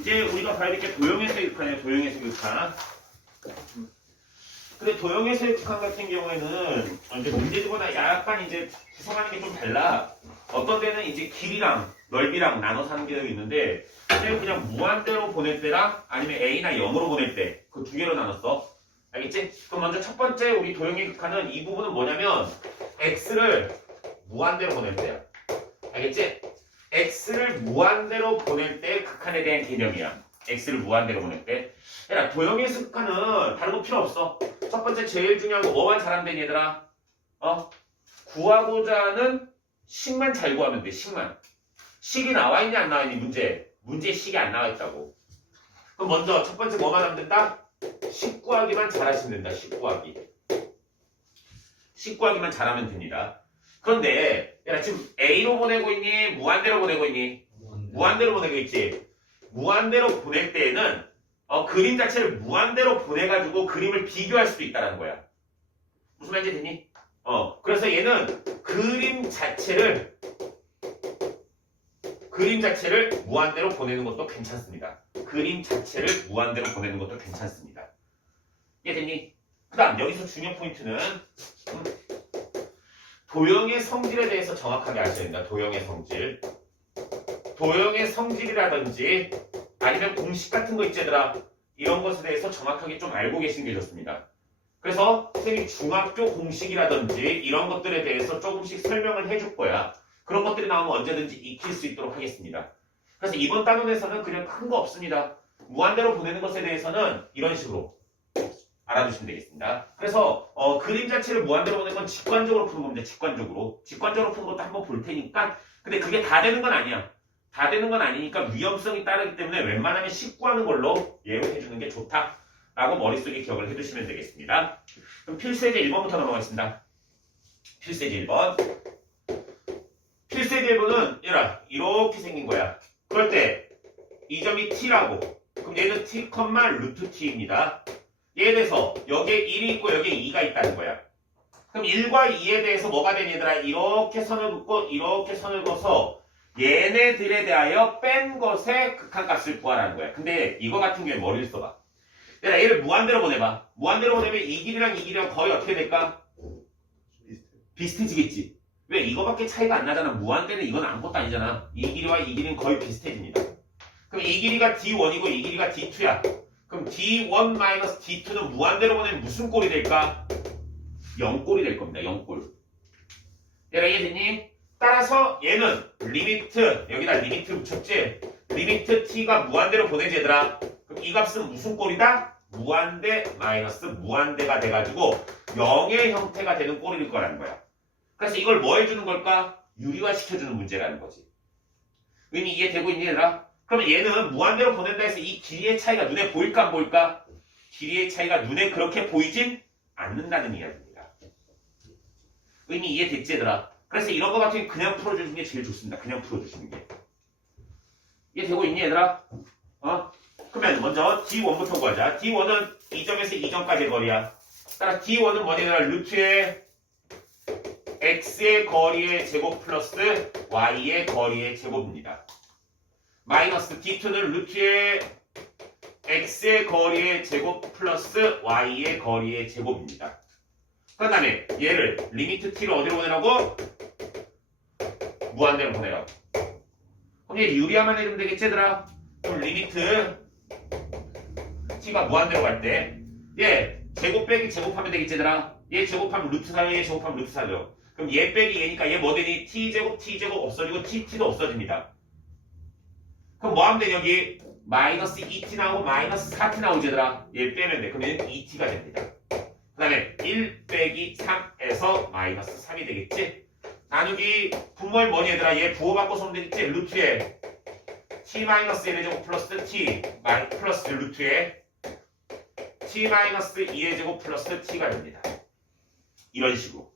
이제 우리가 봐야 될 게 도형에서의 극한이에요. 도형에서의 극한. 근데 도형에서의 극한 같은 경우에는 이제 문제들보다 약간 이제 구성하는 게 좀 달라. 어떤 데는 이제 길이랑 넓이랑 나눠서 하는 게 있는데 그냥 무한대로 보낼 때랑 아니면 A나 0으로 보낼 때 그 두 개로 나눴어. 알겠지? 그럼 먼저 첫 번째 우리 도형의 극한은 이 부분은 뭐냐면 X를 무한대로 보낼 때야. 알겠지? X를 무한대로 보낼 때 극한에 대한 개념이야. X를 무한대로 보낼 때. 야, 도형의 극한은 다른 거 필요 없어. 첫 번째 제일 중요한 거 뭐만 잘하면 되니 얘들아? 구하고자 하는 식만 잘 구하면 돼. 식만. 식이 나와 있냐 안 나와 있니 문제. 문제에 식이 안 나와 있다고. 그럼 먼저 첫 번째 뭐만 하면 된다? 식 구하기만 잘하시면 된다. 식 구하기. 식 구하기만 잘하면 됩니다. 그런데 야, 지금 A로 보내고 있니? 무한대로 보내고 있니? 무한대로 보내고 있지. 무한대로 보낼 때에는 그림 자체를 무한대로 보내가지고 그림을 비교할 수도 있다는 거야. 무슨 말인지 되니? 그래서 얘는 그림 자체를 무한대로 보내는 것도 괜찮습니다. 그림 자체를 무한대로 보내는 것도 괜찮습니다. 이해됐니? 그 다음 여기서 중요 포인트는 도형의 성질에 대해서 정확하게 아셔야 된다. 도형의 성질. 도형의 성질이라든지 아니면 공식 같은 거 있지 얘들아. 이런 것에 대해서 정확하게 좀 알고 계시는 게 좋습니다. 그래서 선생님이 중학교 공식이라든지 이런 것들에 대해서 조금씩 설명을 해줄 거야. 그런 것들이 나오면 언제든지 익힐 수 있도록 하겠습니다. 그래서 이번 단원에서는 그냥 큰 거 없습니다. 무한대로 보내는 것에 대해서는 이런 식으로 알아두시면 되겠습니다. 그래서 그림 자체를 무한대로 보내는 건 직관적으로 푸는 겁니다. 직관적으로 푸는 것도 한번 볼 테니까. 근데 그게 다 되는 건 아니야. 다 되는 건 아니니까 위험성이 따르기 때문에 웬만하면 식구하는 걸로 예우해주는 게 좋다라고 머릿속에 기억을 해두시면 되겠습니다. 그럼 필수예제 1번부터 넘어가겠습니다. 필수예제 1번. 필수예제 1번은 얘라 이렇게 생긴 거야. 그럴 때 이 점이 t라고. 그럼 얘는 t, 루트 t입니다. 얘에 대해서 여기에 1이 있고 여기에 2가 있다는 거야. 그럼 1과 2에 대해서 뭐가 되니 얘들아? 이렇게 선을 긋고 이렇게 선을 그어서 얘네들에 대하여 뺀 것의 극한값을 구하라는 거야. 근데 이거 같은 경우에 머리를 써봐. 얘들아 얘를 무한대로 보내봐. 무한대로 보내면 이 길이랑 이 길이랑 거의 어떻게 될까? 비슷해지겠지. 왜? 이거밖에 차이가 안 나잖아. 무한대는 이건 아무것도 아니잖아. 이 길이와 이 길이는 거의 비슷해집니다. 그럼 이 길이가 D1이고 이 길이가 D2야. 그럼 D1-D2는 무한대로 보내면 무슨 꼴이 될까? 0꼴이 될 겁니다. 0꼴. 얘들아 이해됐니? 따라서 얘는 리미트, 여기다 리미트 붙였지? 리미트 t가 무한대로 보내지 얘들아. 그럼 이 값은 무슨 꼴이다? 무한대 마이너스 무한대가 돼가지고 0의 형태가 되는 꼴일 거라는 거야. 그래서 이걸 뭐 해주는 걸까? 유리화시켜주는 문제라는 거지. 의미 이해되고 있니 얘들아? 그러면 얘는 무한대로 보낸다 해서 이 길이의 차이가 눈에 보일까 안 보일까? 길이의 차이가 눈에 그렇게 보이진 않는다는 이야기입니다. 의미 이해됐지 얘들아? 그래서 이런 거 같은 게 그냥 풀어주는 게 제일 좋습니다. 그냥 풀어주시는 게. 이해되고 있니 얘들아? 그러면 먼저 D1부터 구하자. D1은 2점에서 2점까지의 거리야. 따라 D1은 뭐냐 얘들아? 루트의 x의 거리의 제곱 플러스 y의 거리의 제곱입니다. 마이너스 D2는 루트의 x의 거리의 제곱 플러스 y의 거리의 제곱입니다. 그 다음에 얘를 리미트 t를 어디로 보내라고? 무한대로 보내라고. 그럼 얘 유리화만 해주면 되겠지 얘들아? 그럼 리미트 t가 무한대로 갈 때 얘 제곱 빼기 제곱하면 되겠지 얘들아? 얘 제곱하면 루트 4요, 얘 제곱하면 루트 4요. 그럼 얘 빼기 얘니까 얘 뭐 되니? t제곱 없어지고 t도 없어집니다. 그럼 뭐 하면 되니 여기? 마이너스 2t 나오고 마이너스 4t 나오지 얘들아? 얘 빼면 돼. 그럼 얘는 2t가 됩니다. 그 다음에 1 빼기 3에서 마이너스 3이 되겠지? 나누기 분모의 뭐니 얘들아? 얘 부호 바꿔서 하면 되겠지? 루트에 t 마이너스 1의 제곱 플러스 t 플러스 루트에 t 마이너스 2의 제곱 플러스 t가 됩니다. 이런 식으로.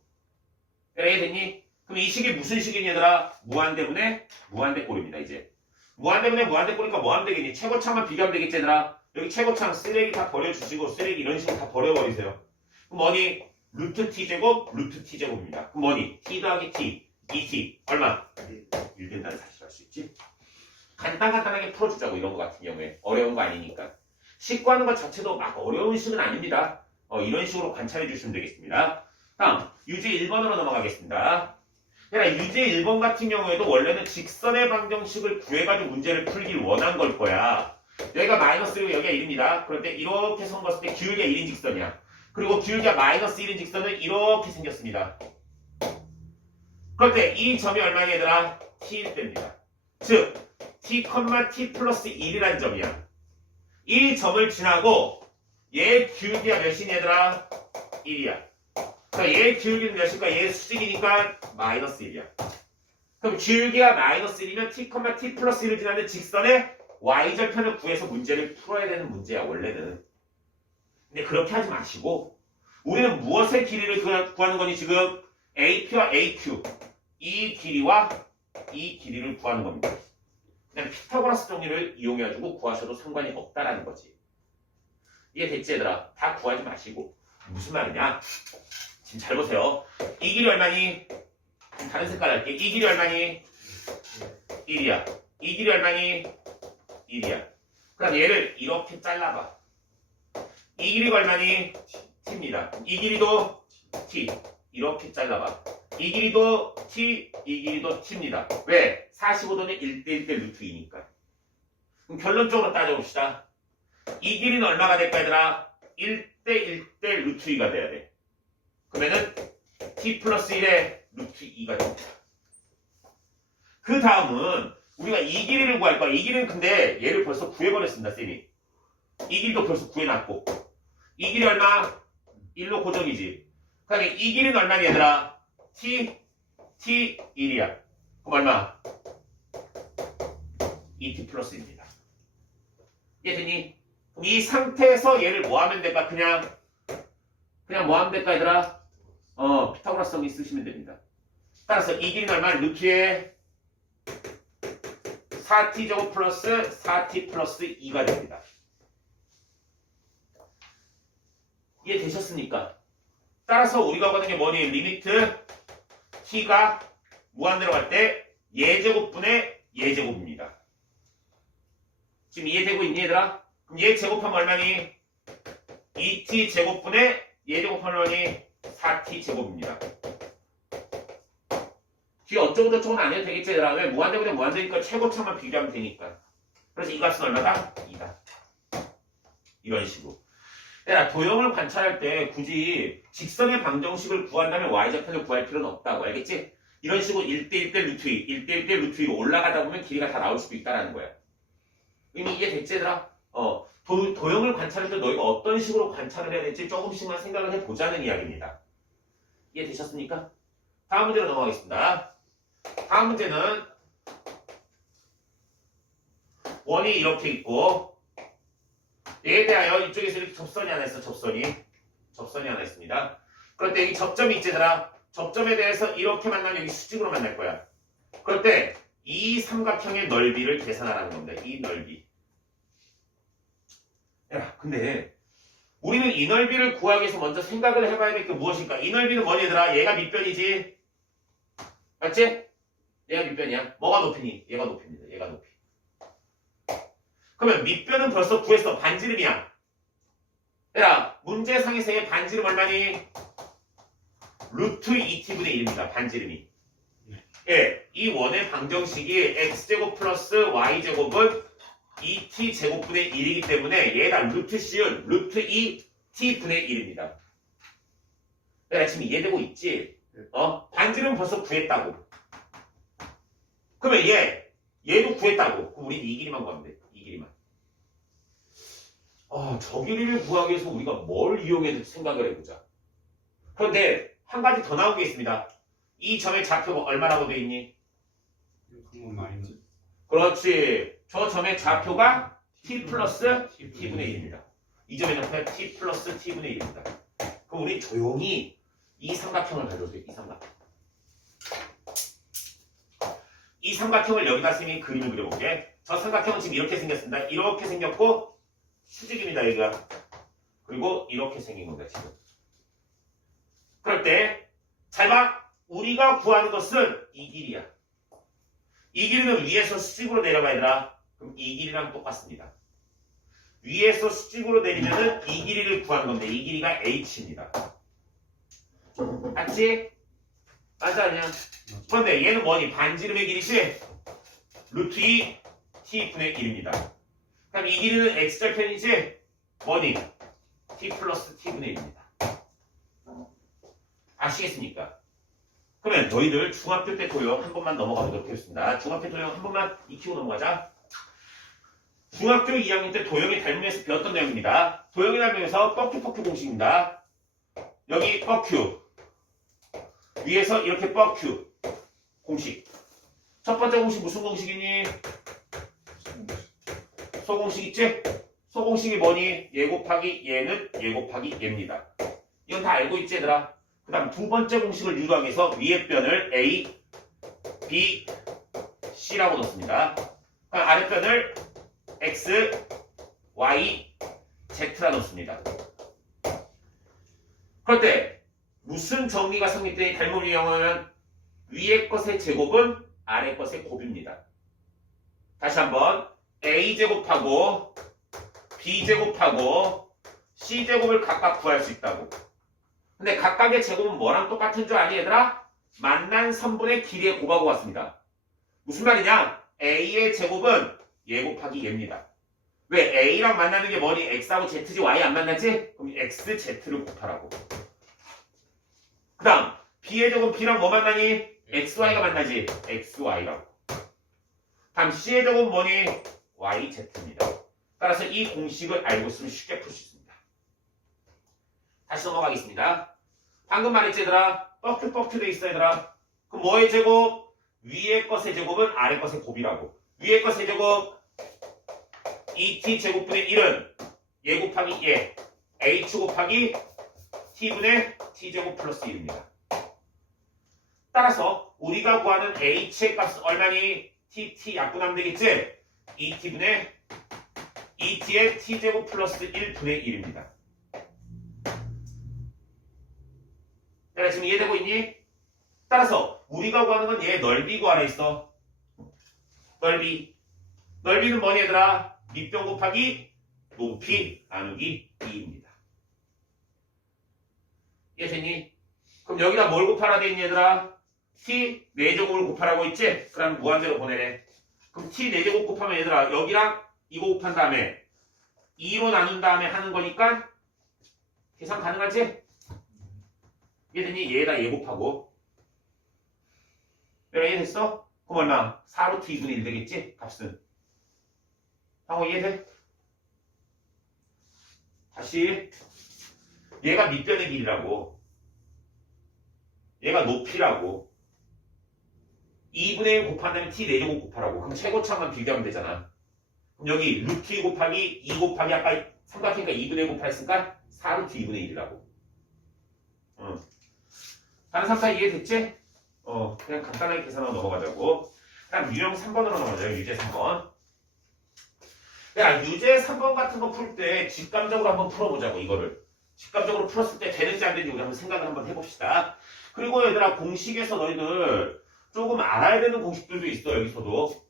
이해됐니? 그럼 이 식이 무슨 식이니 얘들아? 무한대분의 무한대꼴입니다. 이제 무한대분의 무한대꼴이니까 뭐 하면 되겠니? 최고차만 비교하면 되겠지 얘들아? 여기 최고차는 쓰레기 다 버려주시고 쓰레기 이런 식으로 다 버려버리세요. 그럼 뭐니? 루트 t제곱입니다. 그럼 뭐니? t 더하기 t 2t 얼마? 1 된다는 사실을 알 수 있지? 간단하게 풀어주자고 이런 거 같은 경우에 어려운 거 아니니까. 식 구하는 것 자체도 막 어려운 식은 아닙니다. 이런 식으로 관찰해 주시면 되겠습니다. 다음 유제 1번으로 넘어가겠습니다. 유제 1번 같은 경우에도 원래는 직선의 방정식을 구해가지고 문제를 풀길 원한 걸 거야. 여기가 마이너스 1이고 여기가 1입니다. 그런데 이렇게 선 봤을 때 기울기가 1인 직선이야. 그리고 기울기가 마이너스 1인 직선은 이렇게 생겼습니다. 그럴 때 이 점이 얼마냐 얘들아? t일 때입니다. 즉 t, t 플러스 1이란 점이야. 이 점을 지나고 얘 기울기가 몇이니 얘들아? 1이야. 그러니까 얘 기울기는 몇일까? 얘 수직이니까 마이너스 1이야. 그럼 기울기가 마이너스 1이면 t, t 플러스 1을 지나는 직선의 y절편을 구해서 문제를 풀어야 되는 문제야 원래는. 근데 그렇게 하지 마시고 우리는 무엇의 길이를 구하는 거니 지금? AP와 AQ 이 길이와 이 길이를 구하는 겁니다. 그냥 피타고라스 정리를 이용해가지고 구하셔도 상관이 없다라는 거지. 이해됐지 얘들아? 다 구하지 마시고. 무슨 말이냐? 지금 잘 보세요. 이 길이 얼마니? 다른 색깔 할게. 이 길이 얼마니? 1이야. 이 길이 얼마니? 1이야. 그럼 얘를 이렇게 잘라봐. 이 길이가 얼마니? t입니다. 이 길이도 t. 이렇게 잘라봐. 이 길이도 t, 이 길이도 t입니다. 왜? 45도는 1대1대 루트 2니까. 그럼 결론적으로 따져봅시다. 이 길이는 얼마가 될까 얘들아? 1대1대 루트 2가 돼야 돼. 그러면은 t 플러스 1에 루트 2가 됩니다. 그 다음은 우리가 이 길이를 구할 거야. 이 길이는 근데 얘를 벌써 구해버렸습니다, 쌤이. 이 길이도 벌써 구해놨고. 이 길이 얼마? 1로 고정이지. 그러니까 이 길이는 얼마니 얘들아? t, 1이야. 그럼 얼마? 2t 플러스 1입니다. 이해되니? 그럼 이 상태에서 얘를 뭐 하면 될까? 그냥 뭐 하면 될까 얘들아? 피타고라스 정리 쓰시면 됩니다. 따라서 이 길이는 얼마? 루트에 4t 제곱 플러스 4t 플러스 2가 됩니다. 이해되셨습니까? 따라서 우리가 보는 게 뭐니? 리미트 t가 무한대로 갈 때 예제곱분의 예제곱입니다. 지금 이해되고 있니 얘들아? 그럼 얘 제곱하면 얼마니? 2t 제곱분의 예제곱하면 얼마니? 4t 제곱입니다. 뒤에 어쩌고저쩌고는 안 해도 되겠지 얘들아. 왜? 무한대분의 무한대니까 최고차만 비교하면 되니까. 그래서 이 값은 얼마다? 2다. 이런 식으로. 얘들아, 도형을 관찰할 때 굳이 직선의 방정식을 구한다면 y좌편을 구할 필요는 없다고. 알겠지? 이런 식으로 1대1대 루트 2, 1대1대 루트 2로 올라가다 보면 길이가 다 나올 수도 있다는 거야. 이미 이해됐지 얘들아? 도형을 관찰할 때 너희가 어떤 식으로 관찰을 해야 될지 조금씩만 생각을 해보자는 이야기입니다. 이해되셨습니까? 다음 문제로 넘어가겠습니다. 다음 문제는 원이 이렇게 있고 얘에 대하여 이쪽에서 이렇게 접선이 하나 있어. 접선이 하나 있습니다. 그런데 여기 접점이 있지 얘들아. 접점에 대해서 이렇게 만나면 여기 수직으로 만날 거야. 그럴 때 이 삼각형의 넓이를 계산하라는 겁니다. 이 넓이. 야, 근데 우리는 이 넓이를 구하기 위해서 먼저 생각을 해봐야 될 게 무엇일까? 이 넓이는 뭐니 얘들아? 얘가 밑변이지? 맞지? 얘가 밑변이야. 뭐가 높이니? 얘가 높이입니다. 얘가 높이. 그러면 밑변은 벌써 구했어. 반지름이야. 얘들아, 문제상에서의 반지름 얼마니? 루트 2t분의 1입니다. 반지름이. 예, 이 원의 방정식이 x제곱 플러스 y제곱은 2t 제곱분의 1이기 때문에 얘가 루트 c은 루트 2t분의 1입니다. 내가 지금 이해되고 있지? 반지름 벌써 구했다고. 그러면 얘도 구했다고. 그럼 우리 이 길이만 구하면 돼. 이 길이만. 저 길이를 구하기 위해서 우리가 뭘 이용해서 생각을 해보자. 그런데 한 가지 더 나온 게 있습니다. 이 점의 좌표가 얼마라고 되어 있니? 그렇지. 저 점의 좌표가 t 플러스 t분의 1입니다. 이 점의 좌표가 t 플러스 t분의 1입니다. 그럼 우리 조용히 이 삼각형을 가져오세요. 이 삼각형. 이 삼각형을 여기다 쌤이 그림을 그려볼게. 저 삼각형은 지금 이렇게 생겼습니다. 이렇게 생겼고 수직입니다. 여기가. 그리고 이렇게 생긴 겁니다. 지금. 그럴 때 잘 봐. 우리가 구하는 것은 이 길이야. 이 길이는 위에서 수직으로 내려가야 되라. 그럼 이 길이랑 똑같습니다. 위에서 수직으로 내리면은 이 길이를 구하는 건데 이 길이가 h입니다. 맞지? 맞아 아니야? 그런데 얘는 뭐니? 반지름의 길이지? 루트 2 t분의 1입니다. 그럼 이 길이는 x절편이지? 뭐니? t 플러스 t분의 1입니다. 아시겠습니까? 그러면 너희들 중학교 때 도형 한 번만 넘어가 보도록 하겠습니다. 중학교 도형 한 번만 익히고 넘어가자. 중학교 2학년 때 도형의 닮음에서 배웠던 내용입니다. 도형의 닮음에서 뻑큐 공식입니다. 여기 뻑큐 위에서 이렇게 뻑큐 공식. 첫 번째 공식 무슨 공식이니? 소공식 있지? 소공식이 뭐니? 얘 곱하기 얘는 얘 곱하기 얘입니다. 이건 다 알고 있지 얘들아? 그 다음 두 번째 공식을 유도하기 위해서 위에 변을 A, B, C라고 넣습니다. 그럼 아래 변을 X, Y, Z라 넣습니다. 그런데 무슨 정리가 성립되니 닮음을 이용하면 위의 것의 제곱은 아래 것의 곱입니다. 다시 한번 A제곱하고 B제곱하고 C제곱을 각각 구할 수 있다고. 근데 각각의 제곱은 뭐랑 똑같은 줄 아니 얘들아? 만난 선분의 길이의 곱하고 같습니다. 무슨 말이냐? A의 제곱은 얘 곱하기 얘입니다. 왜? A랑 만나는 게 뭐니? X하고 Z지 Y 안 만나지? 그럼 X, Z를 곱하라고. 그 다음 B의 제곱은 B랑 뭐 만나니? X, Y가 만나지? X, Y라고. 다음 C의 제곱은 뭐니? Y, Z입니다. 따라서 이 공식을 알고 있으면 쉽게 풀 수 있습니다. 다시 넘어가겠습니다. 방금 말했지 얘들아? 뻑큐 돼 있어 얘들아. 그럼 뭐의 제곱? 위의 것의 제곱은 아래 것의 곱이라고. 위의 것의 제곱 2t 제곱분의 1은 얘 곱하기 얘 h 곱하기 t분의 t제곱 플러스 1입니다. 따라서 우리가 구하는 h의 값은 얼마니? t 약분하면 되겠지? 2t분의 2t의 t제곱 플러스 1분의 1입니다. 내가 지금 이해되고 있니? 따라서 우리가 구하는 건 얘 넓이 구하라 있어. 넓이는 뭐니 얘들아? 밑변 곱하기 높이 나누기 2입니다. 이해됐니? 그럼 여기다 뭘 곱하라 돼 있니 얘들아? t 4제곱을 곱하라고 있지? 그럼 무한대로 보내래. 그럼 t 4제곱 곱하면 얘들아 여기랑 이거 곱한 다음에 2로 나눈 다음에 하는 거니까 계산 가능하지? 이해됐니? 얘에다 얘 곱하고 내가 이해됐어? 그럼 얼마? 4루트 2분의 1 되겠지? 값은 하고 이해돼? 다시 얘가 밑변의 길이라고 얘가 높이라고 2분의 1 곱한 다음에 t 4제곱 곱하라고. 그럼 최고차만 비교하면 되잖아. 그럼 여기 루트 2 곱하기 2 곱하기 아까 삼각형이니까 2분의 1 곱했으니까 4루트 2분의 1이라고. 다른 3, 4 이해됐지? 그냥 간단하게 계산하고 넘어가자고. 그다음 유형 3번으로 넘어가자요. 유제 3번. 야, 유제 3번 같은 거 풀 때 직감적으로 한번 풀어보자고, 이거를. 직감적으로 풀었을 때 되는지 안 되는지 우리 한번 생각을 한번 해봅시다. 그리고 얘들아, 공식에서 너희들 조금 알아야 되는 공식들도 있어, 여기서도.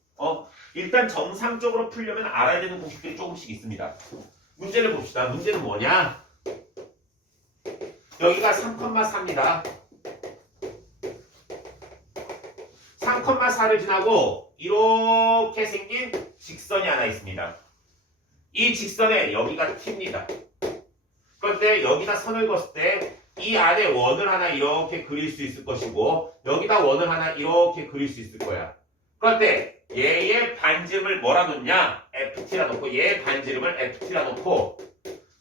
일단 정상적으로 풀려면 알아야 되는 공식들이 조금씩 있습니다. 문제를 봅시다. 문제는 뭐냐? 여기가 3,4입니다. 3,4를 지나고 이렇게 생긴 직선이 하나 있습니다. 이 직선에 여기가 t입니다. 그런데 여기다 선을 그었을 때 이 안에 원을 하나 이렇게 그릴 수 있을 것이고 여기다 원을 하나 이렇게 그릴 수 있을 거야. 그런데 얘의 반지름을 뭐라 놓냐? ft라 놓고 얘의 반지름을 ft라 놓고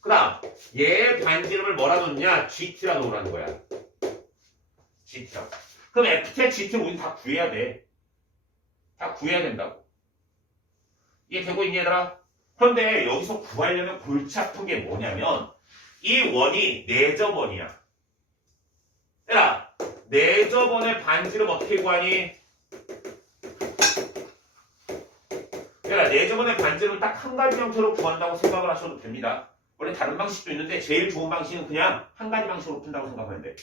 그 다음 얘의 반지름을 뭐라 놓냐? gt라 놓으라는 거야. gt라고. 그럼 ft의 gt는 우리 다 구해야 돼. 다 구해야 된다고. 이해되고 있니 얘들아? 그런데 여기서 구하려면 골치 아픈 게 뭐냐면 이 원이 내접원이야. 얘들아, 내접원의 반지름 어떻게 구하니? 얘들아, 내접원의 반지름 딱 한 가지 형태로 구한다고 생각을 하셔도 됩니다. 원래 다른 방식도 있는데 제일 좋은 방식은 그냥 한 가지 방식으로 푼다고 생각하면 돼.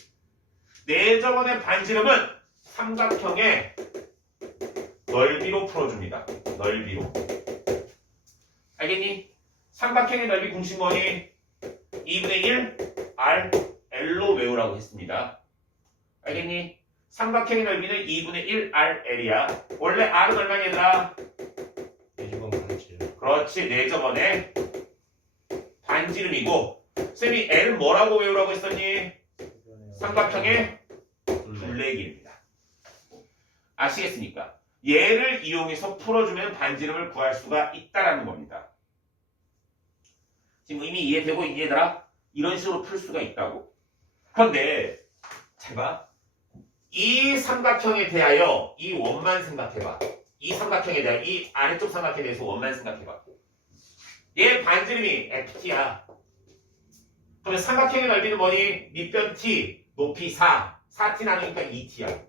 내접원의 반지름은 삼각형의 넓이로 풀어줍니다. 넓이로. 알겠니? 삼각형의 넓이 공식 뭐니? 2분의 1 R L로 외우라고 했습니다. 알겠니? 삼각형의 넓이는 2분의 1 R L이야. 원래 R은 얼마니 얘들아? 4제곱 반지름. 그렇지. 4저번에 반지름이고 쌤이 L은 뭐라고 외우라고 했었니? 삼각형의 둘레길입니다. 아시겠습니까? 얘를 이용해서 풀어주면 반지름을 구할 수가 있다라는 겁니다. 지금 이미 이해되고 있니 얘들아? 이런 식으로 풀 수가 있다고. 그런데 잘 봐. 이 삼각형에 대하여 이 원만 생각해봐. 이 삼각형에 대하여 이 아래쪽 삼각형에 대해서 원만 생각해봐. 얘 반지름이 FT야. 그러면 삼각형의 넓이는 뭐니? 밑변 T, 높이 4. 4T 나누니까 2T야.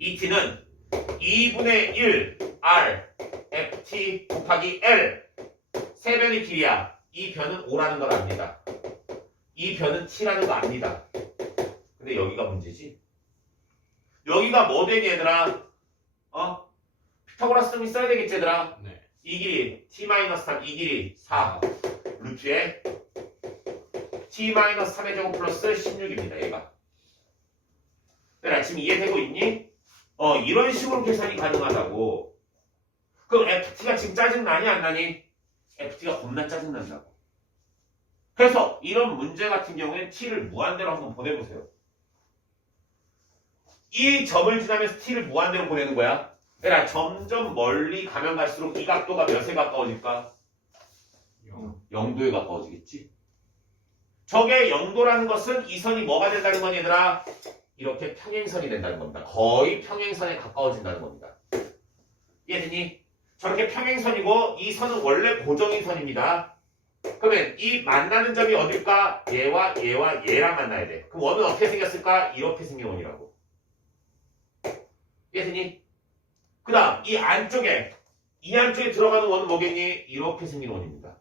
2T는 2분의 1 R FT 곱하기 L. 세 변의 길이야. 이 변은 O라는 걸 압니다. 이 변은 T라는 거 압니다. 근데 여기가 문제지. 여기가 뭐 되니 얘들아? 피타고라스 좀 써야 되겠지 얘들아? 네. 이 길이 T-3, 이 길이 4. 루트에 T-3의 제곱 플러스 16입니다. 얘가. 얘들아 지금 이해되고 있니? 이런 식으로 계산이 가능하다고. 그럼 FT가 지금 짜증나니 안 나니? FT가 겁나 짜증난다고. 그래서 이런 문제 같은 경우에 T를 무한대로 한번 보내보세요. 이 점을 지나면서 T를 무한대로 보내는 거야. 그러니까 점점 멀리 가면 갈수록 이 각도가 몇에 가까워질까? 0도에 가까워지겠지. 저게 0도라는 것은 이 선이 뭐가 된다는 건 얘들아? 이렇게 평행선이 된다는 겁니다. 거의 평행선에 가까워진다는 겁니다. 이해되니? 저렇게 평행선이고 이 선은 원래 고정인 선입니다. 그러면 이 만나는 점이 어딜까? 얘와 얘와 얘랑 만나야 돼. 그럼 원은 어떻게 생겼을까? 이렇게 생긴 원이라고. 이해되니? 그 다음 이 안쪽에 들어가는 원은 뭐겠니? 이렇게 생긴 원입니다.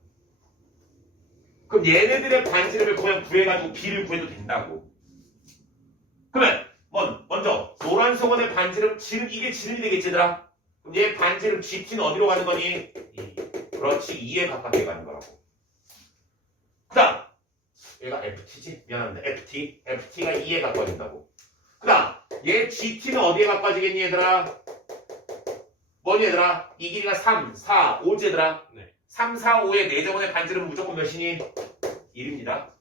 그럼 얘네들의 반지름을 그냥 구해가지고 B를 구해도 된다고. 그러면 먼저 노란색 원의 반지름 이게 지름이 되겠지 얘들아? 그럼 얘 반지름 GT는 어디로 가는 거니? 그렇지 2에 가깝게 가는 거라고. 그 다음 얘가 FT지? 미안합니다. FT가 2에 가까워진다고. 그 다음 얘 GT는 어디에 가까워지겠니 얘들아? 뭐니 얘들아? 이 길이가 3, 4, 5지 얘들아? 네. 3, 4, 5의 4제곱의 반지름은 무조건 몇이니? 1입니다.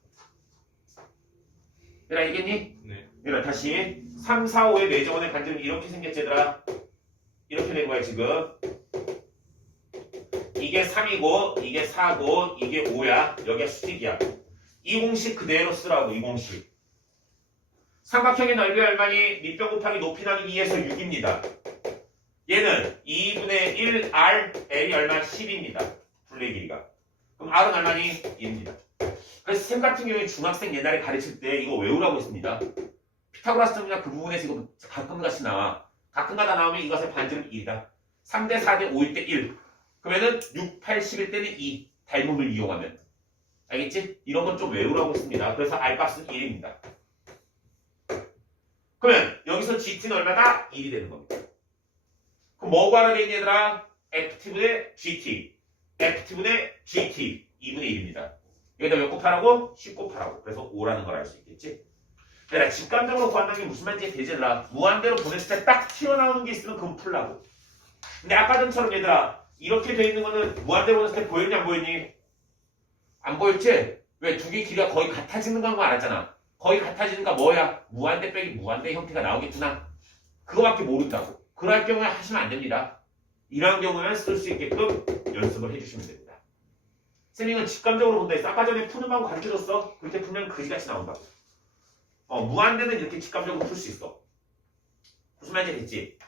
얘들아 알겠니? 네. 얘들아 다시 3, 4, 5의 4제곱의 반지름이 이렇게 생겼지 얘들아? 이렇게 된 거야 지금. 이게 3이고 이게 4고 이게 5야. 여기가 수직이야. 이 공식 그대로 쓰라고. 이 공식. 삼각형의 넓이 얼마니? 밑변 곱하기 높이 나누기 2에서 6입니다. 얘는 2분의 1 R L이 얼마? 10입니다. 둘레 길이가. 그럼 R은 얼마니? 2입니다. 그래서 쌤 같은 경우에 중학생 옛날에 가르칠 때 이거 외우라고 했습니다. 피타고라스 정리나 그 부분에서 이거 가끔가시 나와. 가끔가다 나오면 이것의 반지름 1이다. 3대 4대 5일 때 1. 그러면은 6, 8, 11 때는 2. 닮음을 이용하면. 알겠지? 이런 건 좀 외우라고 했습니다. 그래서 R값은 1입니다. 그러면 여기서 GT는 얼마다? 1이 되는 겁니다. 그럼 뭐 구하라 돼 있니 얘들아? FT분의 GT. FT분의 GT. 2분의 1입니다. 여기다 몇 곱하라고? 10 곱하라고. 그래서 5라는 걸 알 수 있겠지? 얘들아 직관적으로 구한다는 게 무슨 말인지 되지 얘들아? 무한대로 보냈을 때 딱 튀어나오는 게 있으면 그건 풀라고. 근데 아까 전처럼 얘들아 이렇게 돼 있는 거는 무한대로 보냈을 때 보였니 안 보였니? 안 보였지? 왜 두 개의 길이가 거의 같아지는 건 알았잖아. 거의 같아지니까 뭐야? 무한대 빼기 무한대 형태가 나오겠구나. 그거밖에 모른다고. 그럴 경우에 하시면 안 됩니다. 이런 경우에는 쓸 수 있게끔 연습을 해주시면 됩니다. 쌤이는 직감적으로 본다 했어. 아까 전에 푸는 방법 가르쳐줬어. 그렇게 풀면 그지같이 나온다고. 무한대는 이렇게 직감적으로 풀 수 있어. 무슨 말인지 됐지?